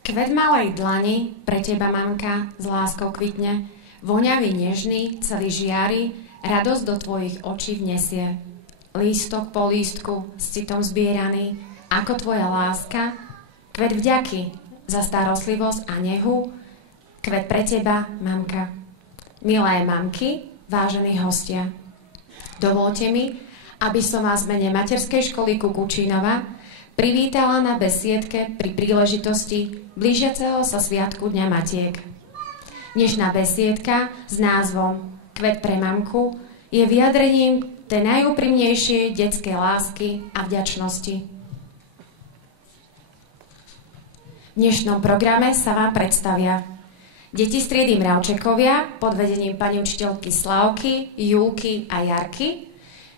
Kvet malej dlani pre teba, mamka, s láskou kvitne, voňavý nežný, celý žiari, radosť do tvojich očí vnesie. Lístok po lístku, s citom zbieraný, ako tvoja láska, kvet vďaky za starostlivosť a nehu, kvet pre teba, mamka. Milé mamky, vážení hostia, dovolte mi, aby som vás v mene Materskej školy Kukučínova privítala na besiedke pri príležitosti blížiaceho sa sviatku Dňa Matiek. Dnešná besiedka s názvom Kvet pre mamku je vyjadrením tej najúprimnejšej detskej lásky a vďačnosti. V dnešnom programe sa vám predstavia deti z triedy Mravčekovia pod vedením pani učiteľky Slavky, Julky a Jarky,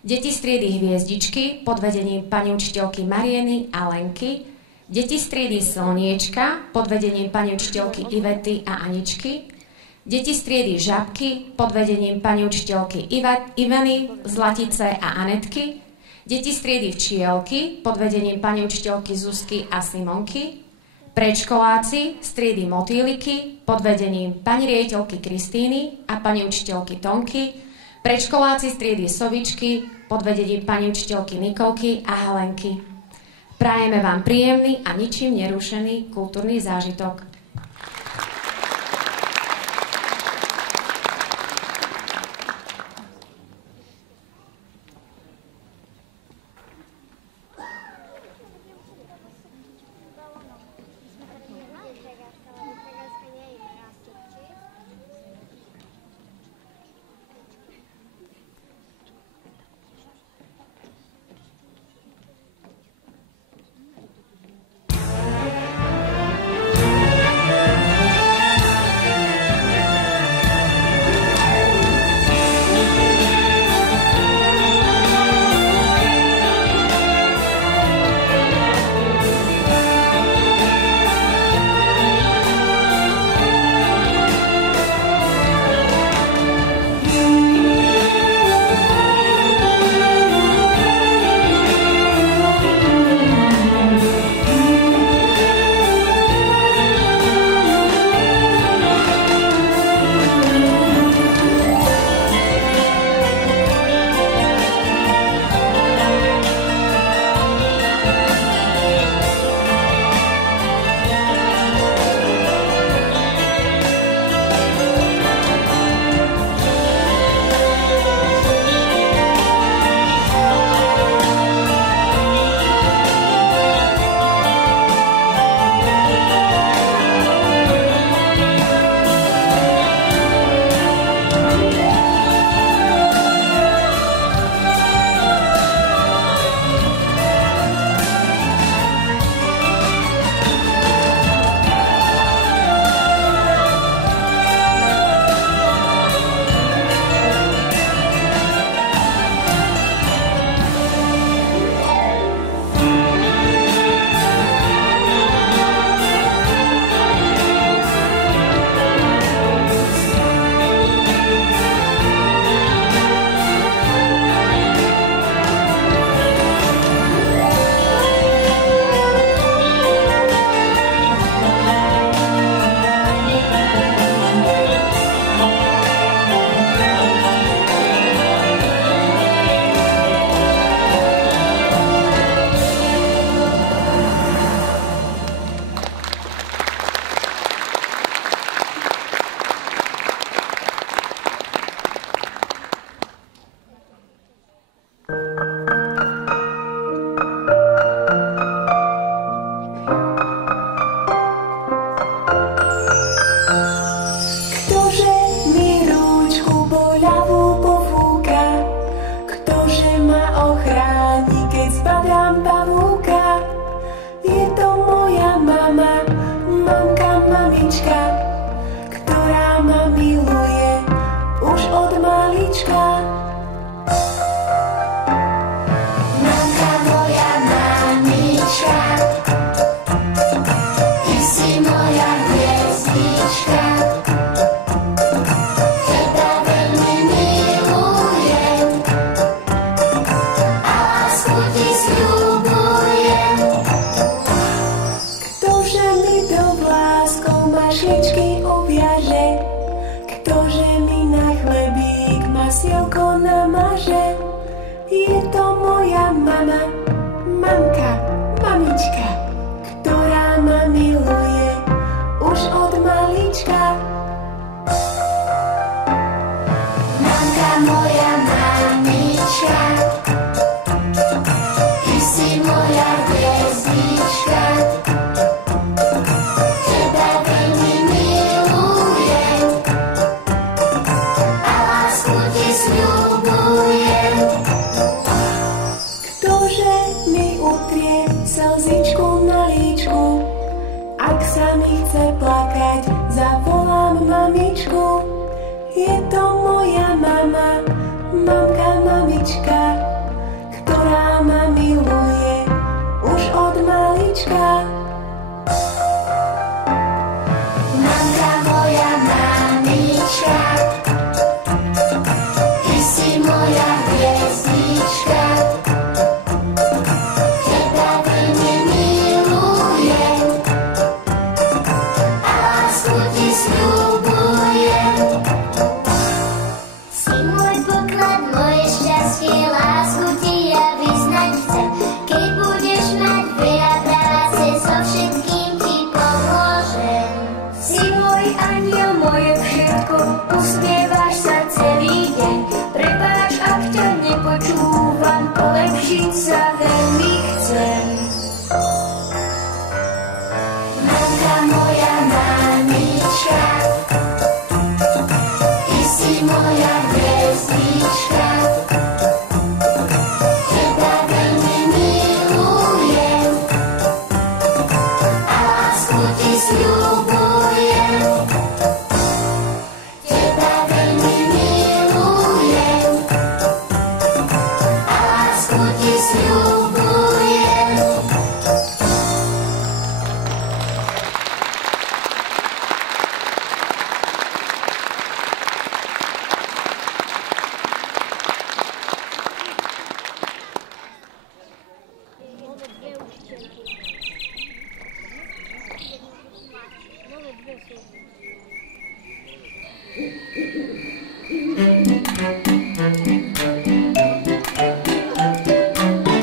deti z triedy Hviezdičky pod vedením pani učiteľky Marieny a Lenky, deti z triedy Slniečka pod vedením pani učiteľky Ivety a Aničky, deti z triedy Žabky pod vedením pani učiteľky Ivany, Zlatice a Anetky, deti z triedy Včielky pod vedením pani učiteľky Zuzky a Simonky, predškoláci z triedy Motýliky pod vedením pani riaditeľky Kristíny a pani učiteľky Tonky, predškoláci z triedy Sovičky pod vedením pani učiteľky Nikolky a Helenky. Prajeme vám príjemný a ničím nerušený kultúrny zážitok. Ktože mi dovládne aniel moje všetko, usmievaš sa celý deň. Prepáč, ak ťa nepočúvam, polepšiť sa veľmi chcem. Mamka moja mamička, ty si moja hviezdička, teba veľmi milujem a lásku ti sľubujem. Teba veľmi milujem a lásku ti sľubujem.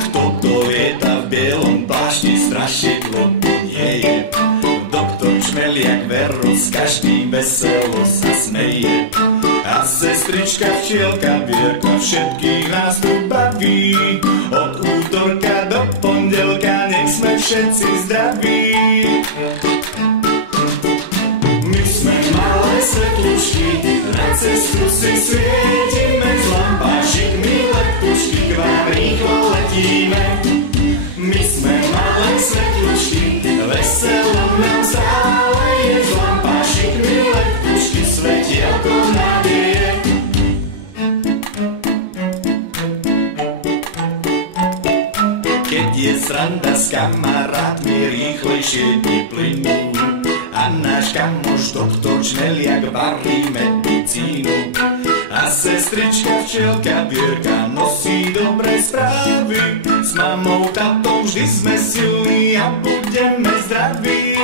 Kto to lieta v bielom plášti, strašidlo to nie je. Doktor Čmeliak Veros, každý veselo sa smeje. A sestrička včielka Vierka všetkých nás tu baví. Od útorka do pondelka nech sme všetci zdraví. My sme malé svetlušky, na cestu si svietime z lampášikmi letušky, k vám rýchlo letíme. My sme malé svetlušky, veselo nám stále je, z lampášikmi letušky, svetielko nádej. Keď je sranda s kamarátmi, rýchlejšie dni plynú. A náš kamoš doktor Čmeliak varí medicínu. A sestrička včielka Vierka nosí dobré správy. S mamou, tatou vždy sme silní a budeme zdraví.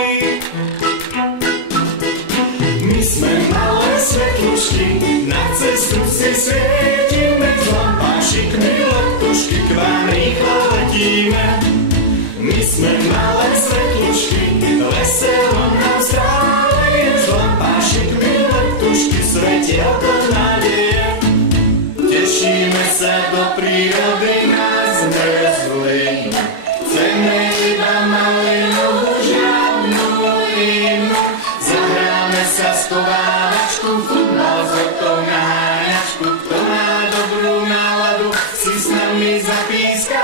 My sme malé svetlušky, na cestu si svietime, z lampášikmi letušky, k vám rýchlo letíme. My sme malé svetlušky, veselo nám stále je, z lampášikmi letušky, svetielko nádeje. Tešíme sa do prírody, nás nezlinu, chceme iba malinovú, žiadnu inú. Zahráme sa schovávačku, futbal s otou na háňačku, kto má dobrú náladu, si s nami zapíska.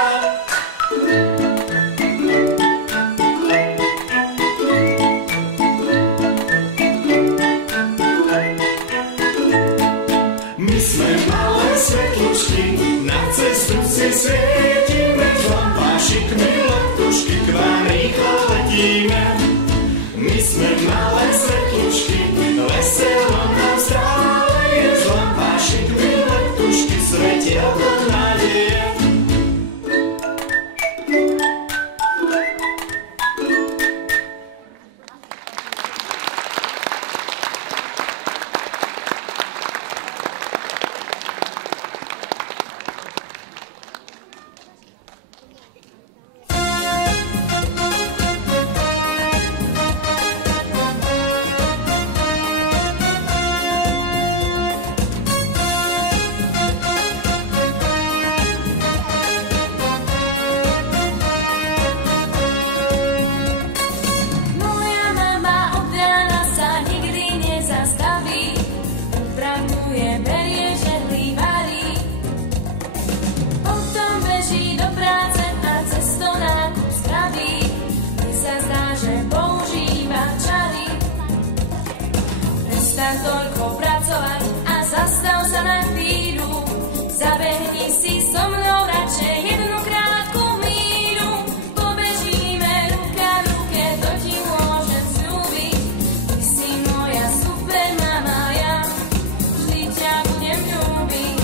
My sme malé svetlušky, na cestu si svietime, z lampášikmi letušky, k vám rýchlo letíme. My sme malé svetlušky, veselo nám stále je, z lampášikmi letušky, svetielko nádeje. Toľko pracovať a zastav sa na chvíľu. Zabehni si so mnou radšej jednu krátku míľu. Pobežíme ruka v ruke, to ti môžem sľúbiť. Ty si moja super mama, ja vždy ťa budem ľúbiť.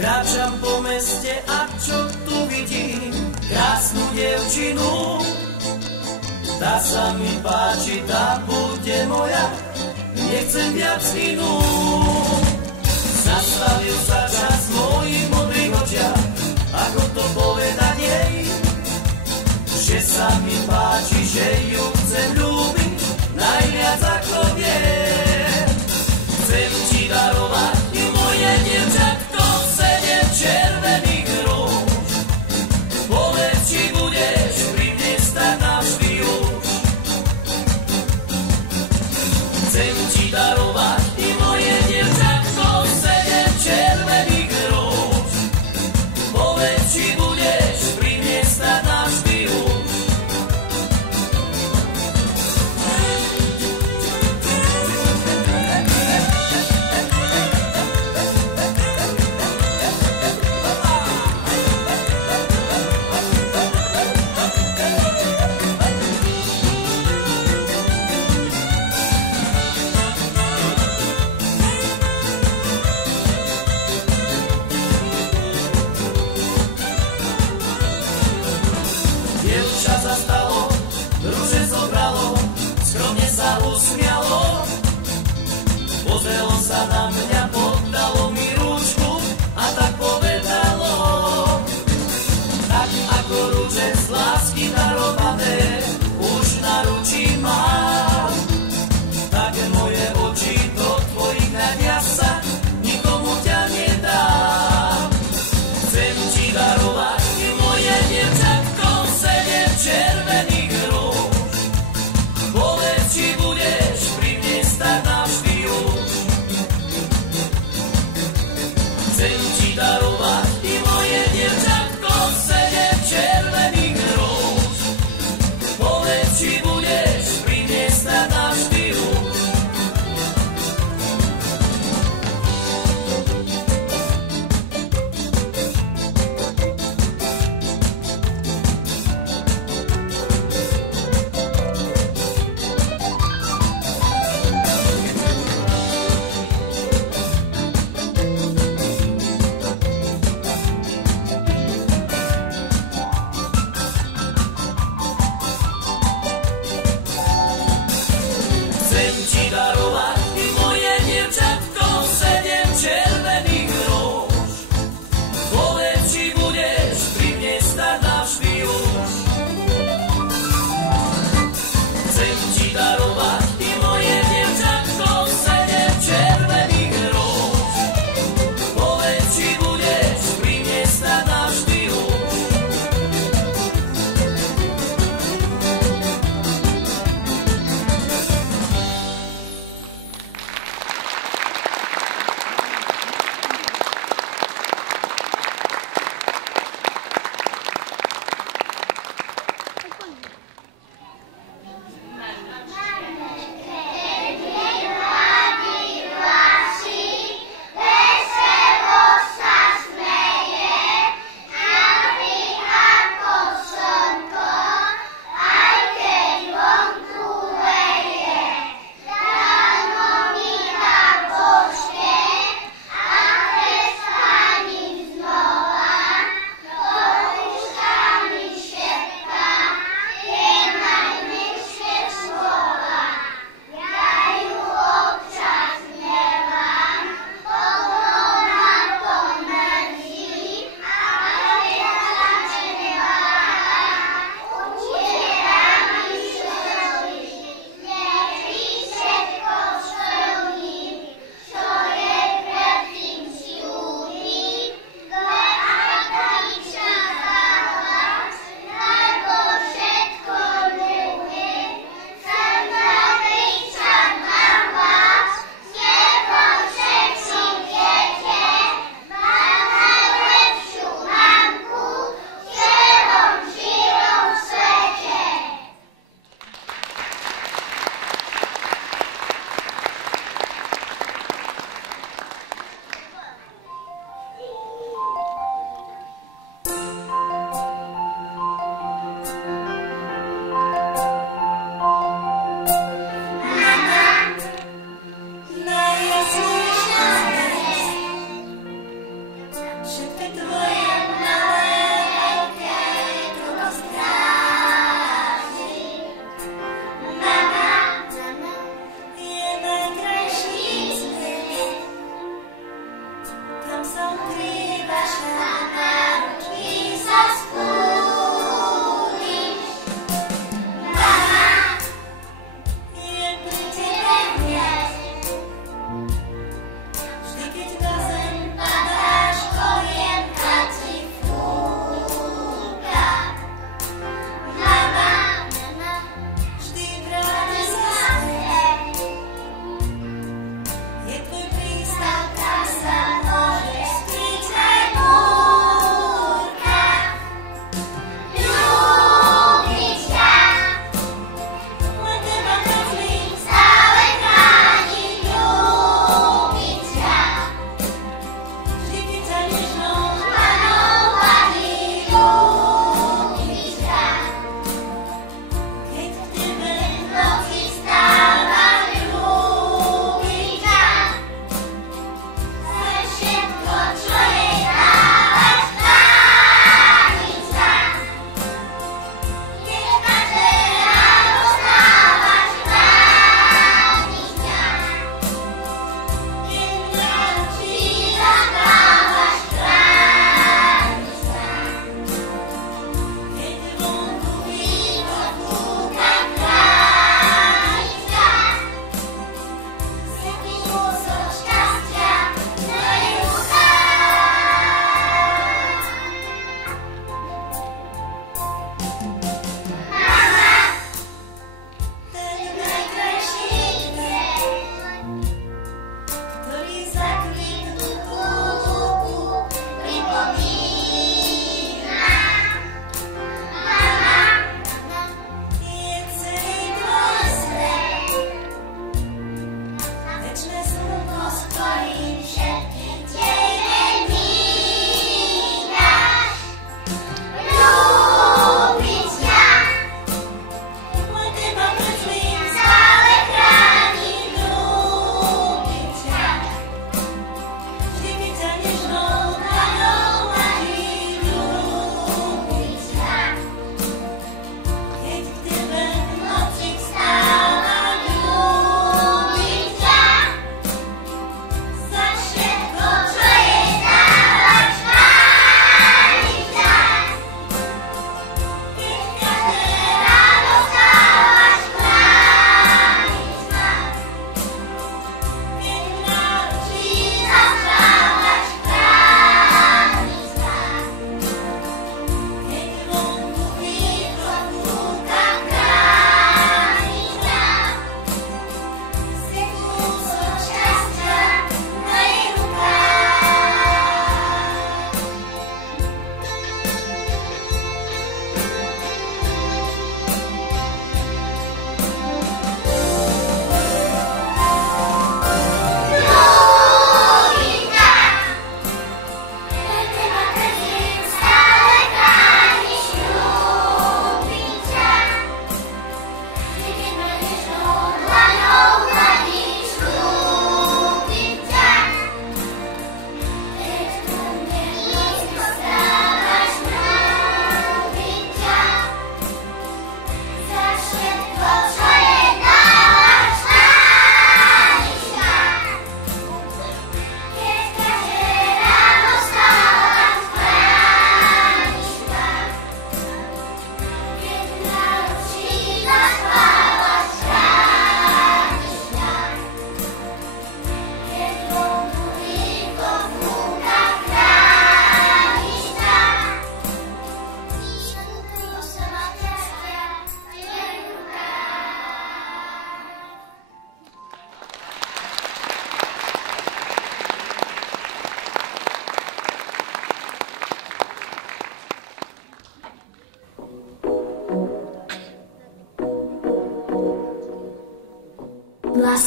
Kráčam po meste a čo tu vidím? Krásnu dievčinu. Tá sa mi páči, tá bude moja, nechcem viac inú. Zastavil sa čas v mojich modrých očiach, ako to povedať jej, že sa mi páči, že ju chcem ľúbiť najviac ako vie. Chcem ti darovať moje dievčatko 7 červených rúž. Povedz, či budeš pri mne stať navždy už. Chcem ti darovať moje dievčatko 7 červených rúž. Povedz, či budeš pri mne stať navždy už.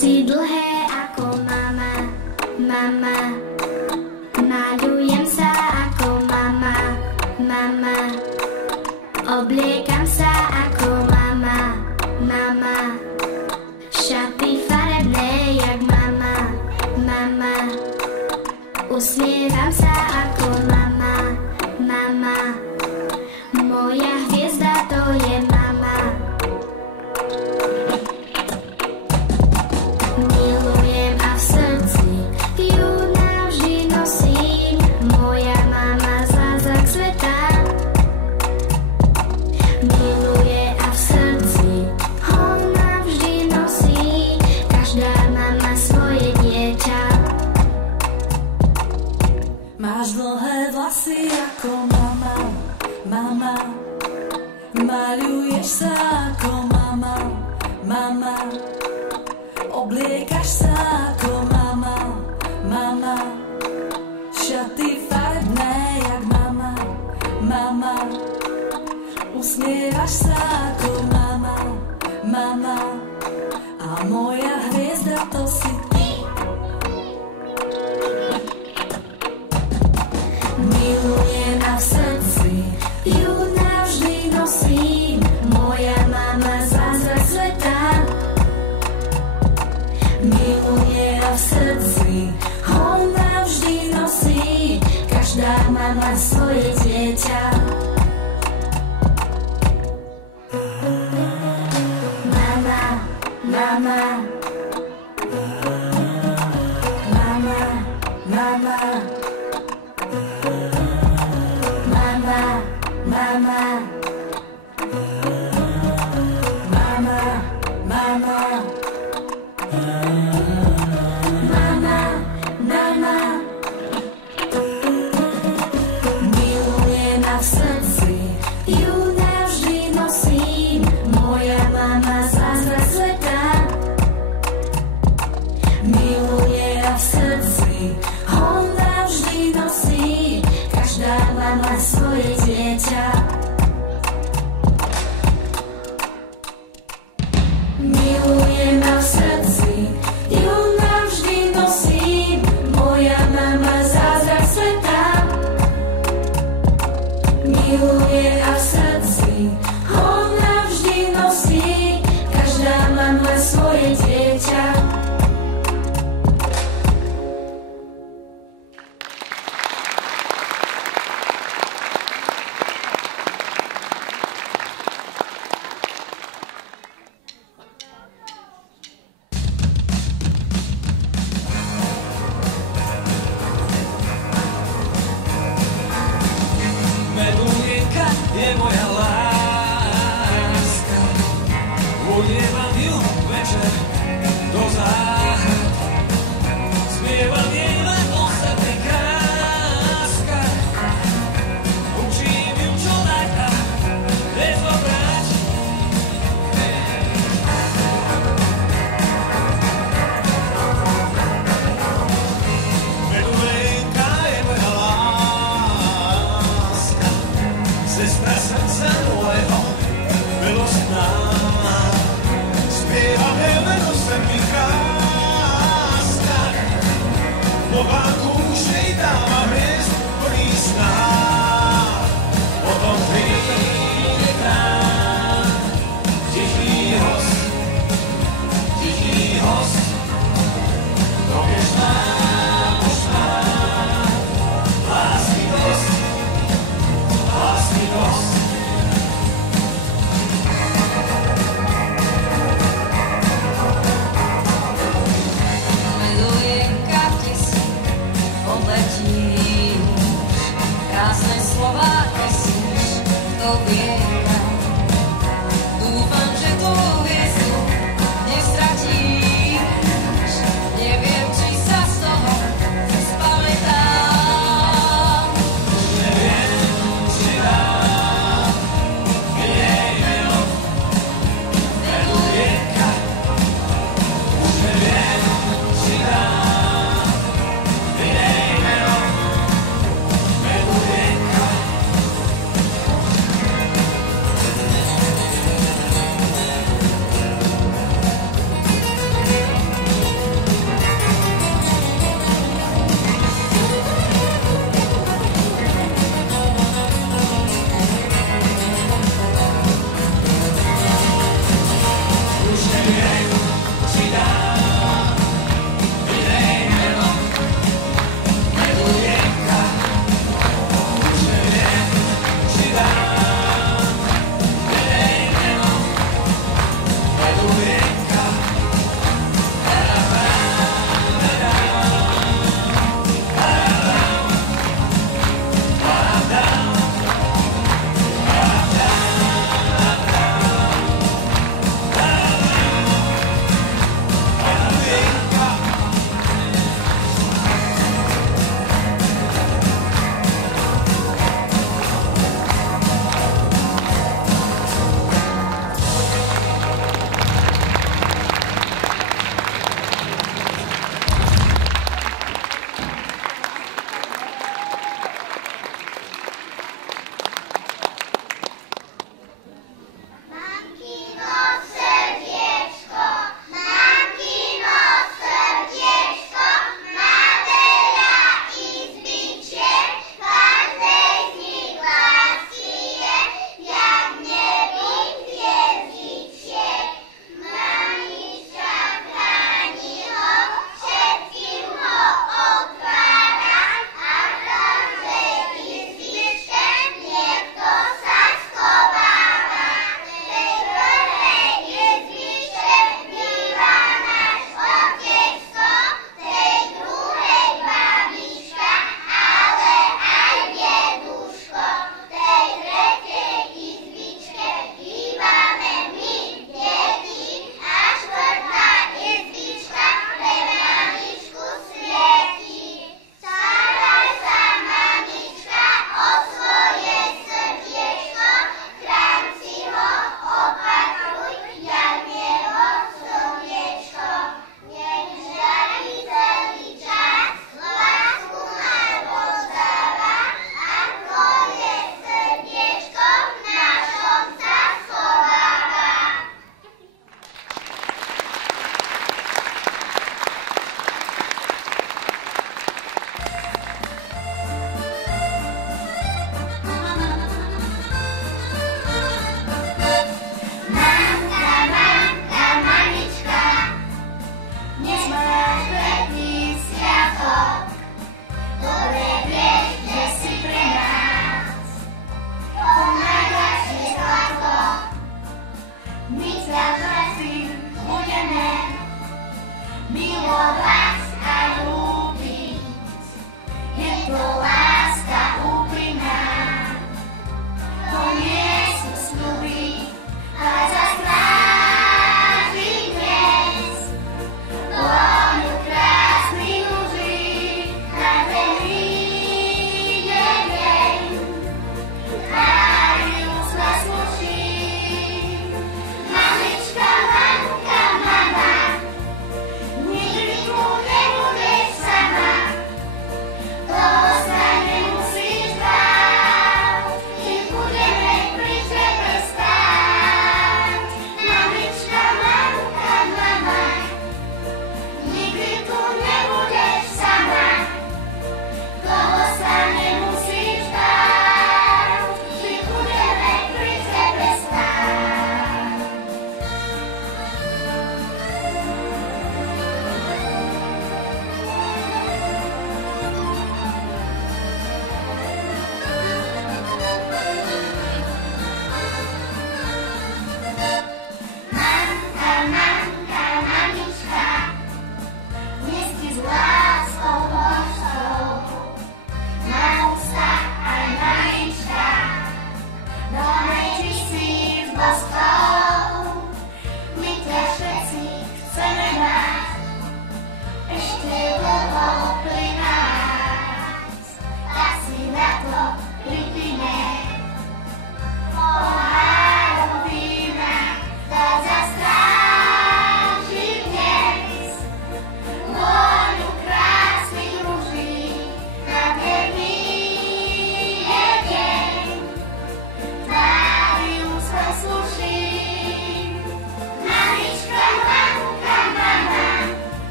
vlasy dlhé ako mama, mama. Maľujem sa ako mama, mama. Obliekam sa ako mama, mama. Šaty farebné jak mama, mama. Usmievam sa ako mama, mama. Moja hviezda to je mama. Milujem a v srdci ju navždy nosím. Moja mama zázrak sveta. Miluje a v srdci ho navždy nosí. Každá mama svoje dieťa. Máš dlhé vlasy ako mama, mama. Maľuješ sa ako mama, mama. Obliekaš sa ako mama, mama. Šaty farebné jak mama, mama. Usmievaš sa ako mama, mama. A moja hviezda to si ty. Milujem a v srdci ju navždy nosím. Moja mama zázrak sveta. Miluje a v srdci ho navždy nosí. Každá mama svoje dieťa. Mama, mama. Mama, mama. Mama, mama. Mama, mama. Mama, mama. Milujem a v srdci ju navždy nosím. Moja mama zázrak sveta. Miluje a v srdci ho navždy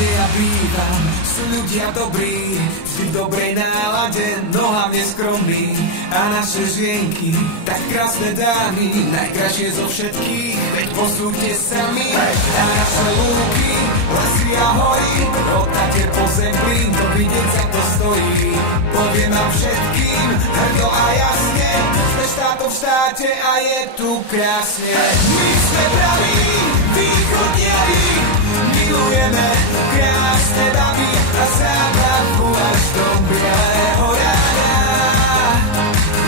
kde ja bývam, sú ľudia dobrí, vždy v dobrej nálade, no hlavne skromní. A naše žienky, tak krásne dámy, najkrajšie zo všetkých, veď posúďte sami. A naše lúky, lesy a hory, odtáte po zemi, to vidieť za to stojí. Poviem vám všetkým, hrdo a jasne, sme štátom v štáte a je tu krásne. My sme praví východniari, milujeme krásne dámy a zábavu až do bieleho rána.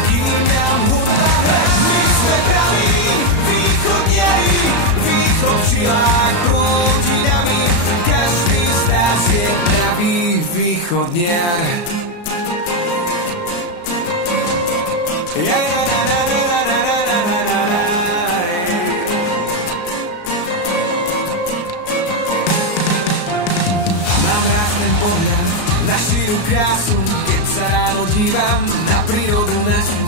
Kým nám hudba, my sme praví východniari, východ v žilách prúdi nami, každý z nás je pravý východniar. Krásu, keď sa ráno dívam na prírodu našu,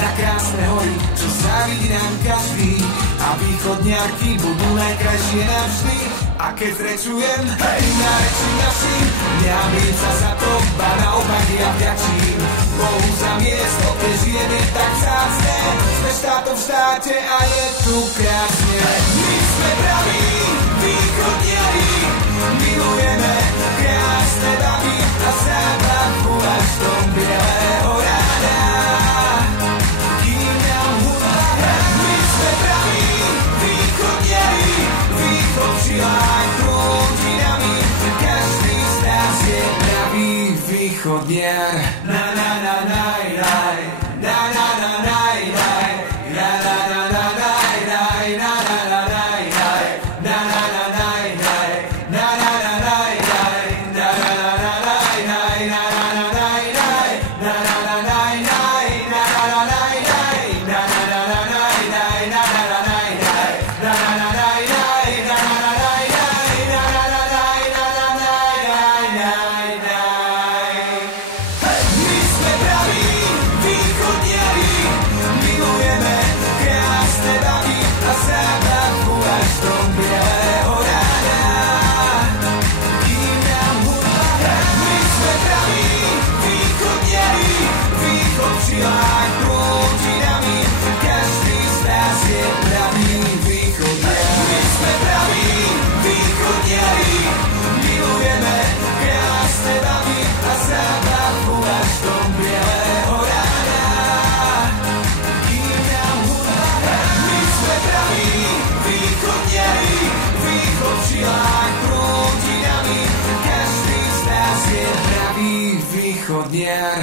na krásne hory, čo závidí nám každý, a východniarky budú najkrajšie navždy. A keď zrečujem, hej, na reči naši, nehamím sa za to, ba naopak ja vďačím Bohu za miesto, kde žijeme tak vzácne. Sme štátom v štáte a je tu krásne. My sme praví východniari, milujeme krásne dámy a zábavu až do bieleho rána. Kým nám hudba, my sme praví východniari, východ v žilách prúdi nami, každý z nás je pravý východniar. Na na na na naj, na na na naj, naj, na na na na naj, naj, na na na naj, naj, na na na naj, naj, na na na naj, naj, na na na naj, naj, na na na naj, naj, na na na naj, naj, na na na naj, naj, na na na naj, naj, na na na naj, naj, na na na naj, naj, na na na naj, naj, na na na naj, na na naj, naj, naj. My sme praví východniari, milujeme krásne dámy a zábavu až do bieleho rána. Kým nám hudba, my sme praví východniari, východ v žilách prúdi nami, každý z nás je pravý východniar. My sme praví východniari, milujeme krásne dámy a zábavu až do bieleho rána. Kým nám hudba, my sme praví východniari, východ v žilách prúdi nami, každý z nás je pravý východniar.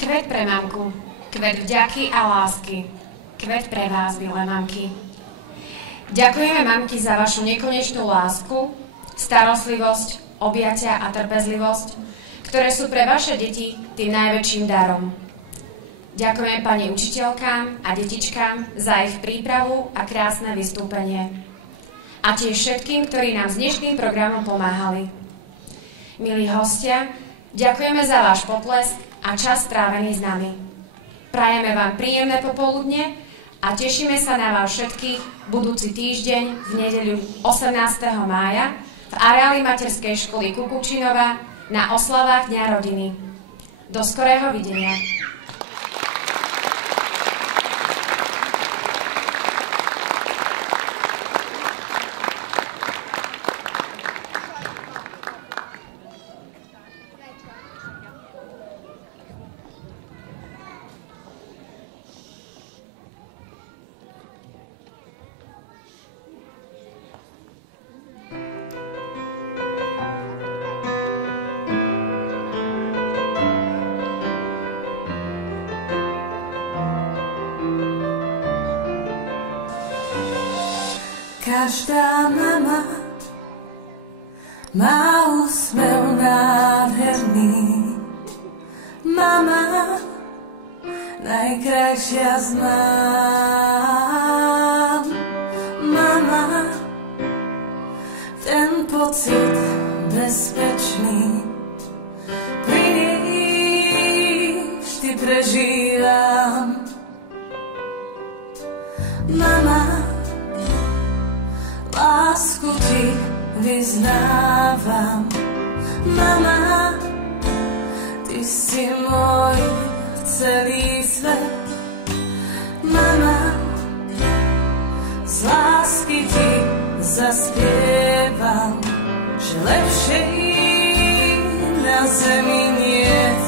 Kvet pre mamku, kvet vďaky a lásky, kvet pre vás, milé mamky. Ďakujeme, mamky, za vašu nekonečnú lásku, starostlivosť, objatia a trpezlivosť, ktoré sú pre vaše deti tým najväčším darom. Ďakujem pani učiteľkám a detičkám za ich prípravu a krásne vystúpenie. A tiež všetkým, ktorí nám s dnešným programom pomáhali. Milí hostia, ďakujeme za váš potlesk a čas strávený s nami. Prajeme vám príjemné popoludne a tešíme sa na vás všetkých budúci týždeň v nedeľu 18. mája v areáli materskej školy Kukučinova na oslavách Dňa rodiny. Do skorého videnia. Každá mama má úsmev nádherný. Mama, najkrajšia z mám. Mama, ten pocit bezpečný, pri nej vždy prežívam. Mama, lásku ti vyznávam. Mama, ty si môj celý svet. Mama, z lásky ti zaspievam, že lepšej na zemi niet.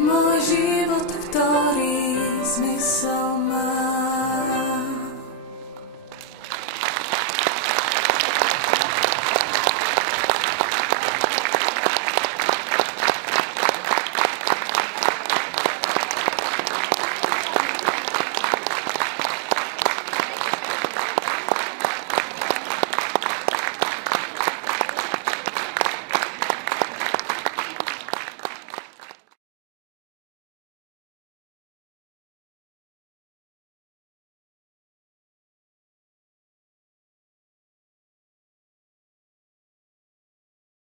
Môj život, ktorý zmysel má.